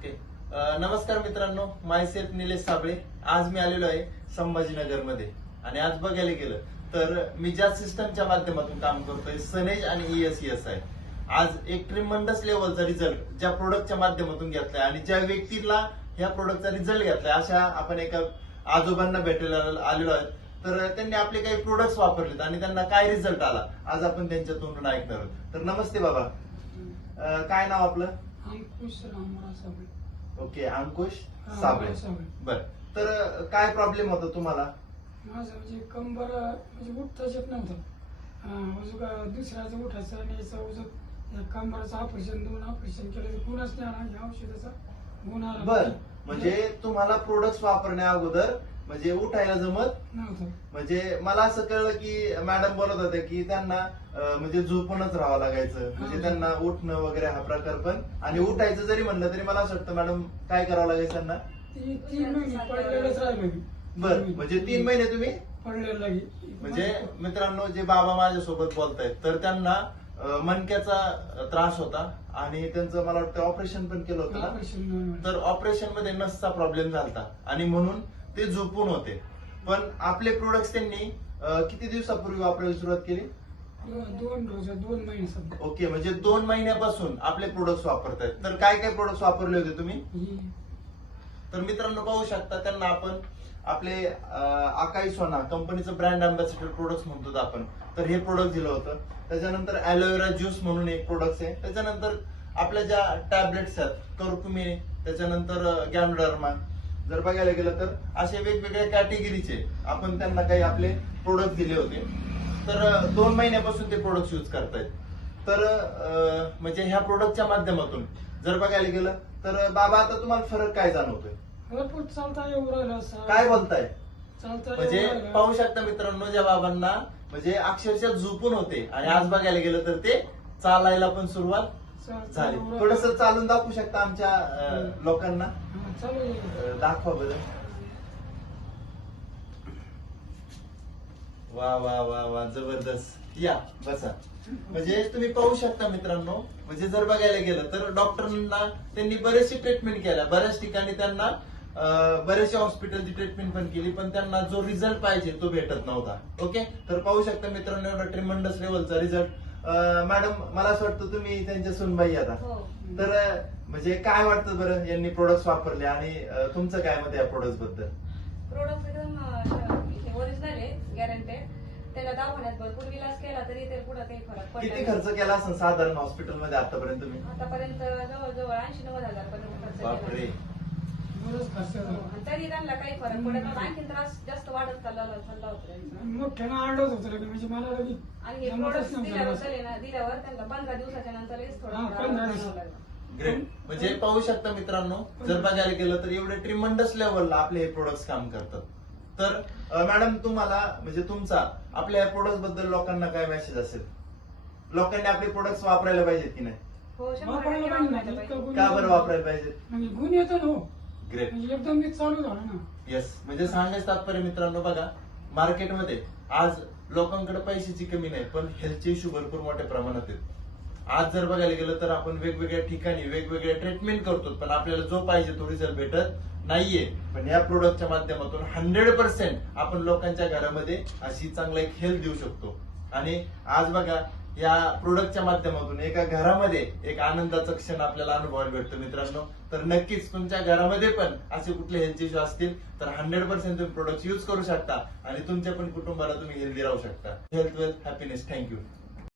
Okay नमस्कार मित्रांनो myself Nilesh Sable. आज मी आलेलो आहे संभाजीनगरमध्ये आणि आज बघायला गेलं तर मी ज्या सिस्टमच्या माध्यमातून काम करतोय सनेज आणि ईएसईएस आहे आज एक ट्रिमंडस लेवलचा रिझल्ट ज्या प्रोडक्टच्या माध्यमातून घेतलाय आणि ज्या व्यक्तीला ह्या प्रोडक्टचा रिझल्ट घेतलाय अशा आपण एका आजोबांना भेटायला आलेलो आहे तर त्यांनी आपले काही प्रोडक्ट्स वापरलेत आणि त्यांना काय रिझल्ट आला आज आपण त्यांच्या तोंडून ऐकणार आहोत. तर नमस्ते बाबा. काय नाव आपलं? अंकुश रामराव साबळे ओके अंकुश हा, साबळे साबळे. बर. तर काय प्रॉब्लेम होता तुम्हाला? माझं म्हणजे कंबर म्हणजे उठताच येत नव्हतं. अं, उजू का दुसऱ्याचं उठायचं आणि याचं या कंबराचं ऑपरेशन दोन ऑपरेशन केलं. तर गुणच नाही आला या औषधाचा गुण आला. बर. म्हणजे तुम्हाला प्रोडक्ट वापरण्या अगोदर म्हणजे उठायला जमत नव्हतं. म्हणजे मला असं कळलं की मॅडम बोलत होत्या की त्यांना म्हणजे झोपूनच राहावं लागायचं. म्हणजे. त्यांना उठणं वगैरे हा प्रकार पण. आणि उठायचं जरी म्हणलं तरी मला असं वाटतं मॅडम काय करावं लागायचं त्यांना? बर म्हणजे तीन महिने तुम्ही? म्हणजे मित्रांनो जे बाबा माझ्यासोबत बोलतायत तर त्यांना अ, मणक्याचा त्रास होता आणि त्यांचं मला वाटतं ऑपरेशन पण केलं होतं तर ऑपरेशनमध्ये नसचा प्रॉब्लेम झालता. आणि म्हणून ते झोपून होते. पण आपले प्रोडक्ट त्यांनी किती दिवसापूर्वी वापरायला सुरुवात केली? दोन दोन डोस दोन महिने ओके म्हणजे दोन महिन्यापासून आपले प्रोडक्ट वापरतायत. तर काय काय प्रोडक्ट वापरले होते तुम्ही? तर मित्रांनो पाहू शकता त्यांना आपण आपले आकाई सोना कंपनीचं ब्रँड अँबॅसिडर प्रोडक्ट म्हणतो आपण. तर हे प्रोडक्ट दिलं होतं. त्याच्यानंतर ॲलोवेरा ज्यूस म्हणून एक प्रोडक्ट आहे. त्याच्यानंतर आपल्या ज्या टॅबलेट्स आहेत कर्कुमी त्याच्यानंतर गॅनोडर्मा जर बघायला गेलं तर असे वेगवेगळ्या कॅटेगरीचे आपण त्यांना काही आपले प्रोडक्ट दिले होते. तर दोन महिन्यापासून ते प्रोडक्ट यूज करतायत. तर म्हणजे ह्या प्रोडक्टच्या माध्यमातून जर बघायला गेलं तर बाबा आता तुम्हाला फरक काय जाणवतोय? काय बोलताय? म्हणजे. पाहू शकता मित्रांनो ज्या बाबांना म्हणजे अक्षरशः झोपून होते. आणि आज बघायला गेलं तर ते चालायला पण सुरुवात राहिलं. थोडस चालून दाखवू शकता आमच्या अं, लोकांना. अं, दाखवा बरं. वा वा वा वा जबरदस्त. या बसा. म्हणजे तुम्ही पाहू शकता मित्रांनो म्हणजे जर बघायला गेलं तर डॉक्टरांना त्यांनी बरेचशी ट्रीटमेंट केल्या. बऱ्याच ठिकाणी त्यांना अं, बरेचशा हॉस्पिटलची ट्रीटमेंट पण केली पण त्यांना जो रिझल्ट पाहिजे तो भेटत नव्हता. ओके? तर पाहू शकता मित्रांनो एवढा ट्रिमंडस लेवलचा रिझल्ट मॅडम मला असं वाटतं तुम्ही त्यांच्या सुनबाई आता. हो. तर म्हणजे काय वाटतं बरं यांनी प्रोडक्ट वापरले आणि तुमचं काय मत या प्रोडक्टबद्दल? प्रोडक्ट एकदम ओरिजिनल आहे गॅरंटेड त्याला दवाखान्यात भरपूर विलास केला तरी ते पुढे काही फरक पडला किती. खर्च केला असेल साधारण हॉस्पिटलमध्ये आतापर्यंत तुम्ही? आतापर्यंत जवळजवळ ऐंशी नव्वद हजार पर्यंत खर्च केला. तरी त्यांना काही फरक पडत नव्हता आणखी त्रास जास्त वाढत चालला चालला होता त्यांचा. मोठ्यानं आडवत होतं लगे म्हणजे मला लगे आणि हे प्रोडक्ट दिल्यावर त्यांना पंधरा दिवसाच्या नंतर हा, पंधरा दिवस. ग्रेट म्हणजे पाहू शकता मित्रांनो जर बघायला गेलं तर एवढे ट्रिमंडस लेवलला आपले हे प्रोडक्ट काम करतात. तर मॅडम तुम्हाला म्हणजे तुमचा आपल्या या प्रोडक्टबद्दल लोकांना काय मेसेज असेल? लोकांनी आपले प्रोडक्ट वापरायला पाहिजेत की नाही? हो का बरं. वापरायला पाहिजेत? म्हणजे गुण येतो ना हो. ग्रेट म्हणजे एकदम मी चालू झालं ना. येस म्हणजे सांगायचं तात्पर्य मित्रांनो बघा मार्केटमध्ये आज लोकांकडे पैशाची कमी नाही पण हेल्थचे इश्यू भरपूर मोठ्या प्रमाणात आहेत. आज जर बघायला गेलं तर आपण वेगवेगळ्या ठिकाणी वेगवेगळ्या ट्रीटमेंट करतो पण आपल्याला जो पाहिजे तो रिझल्ट भेटत नाहीये. पण या प्रोडक्टच्या माध्यमातून हंड्रेड पर्सेंट आपण लोकांच्या घरामध्ये अशी चांगला एक हेल्थ देऊ शकतो. आणि आज बघा या प्रोडक्टच्या माध्यमातून एका घरामध्ये एक आनंदाचा क्षण आपल्याला अनुभवायला भेटतो मित्रांनो. तर नक्कीच तुमच्या घरामध्ये पण असे कुठले हेल्थ इश्यू असतील तर हंड्रेड पर्सेंट तुम्ही प्रोडक्ट युज करू शकता आणि तुमच्या पण कुटुंबाला तुम्ही हेल्दी राहू शकता. Health wealth happiness thank you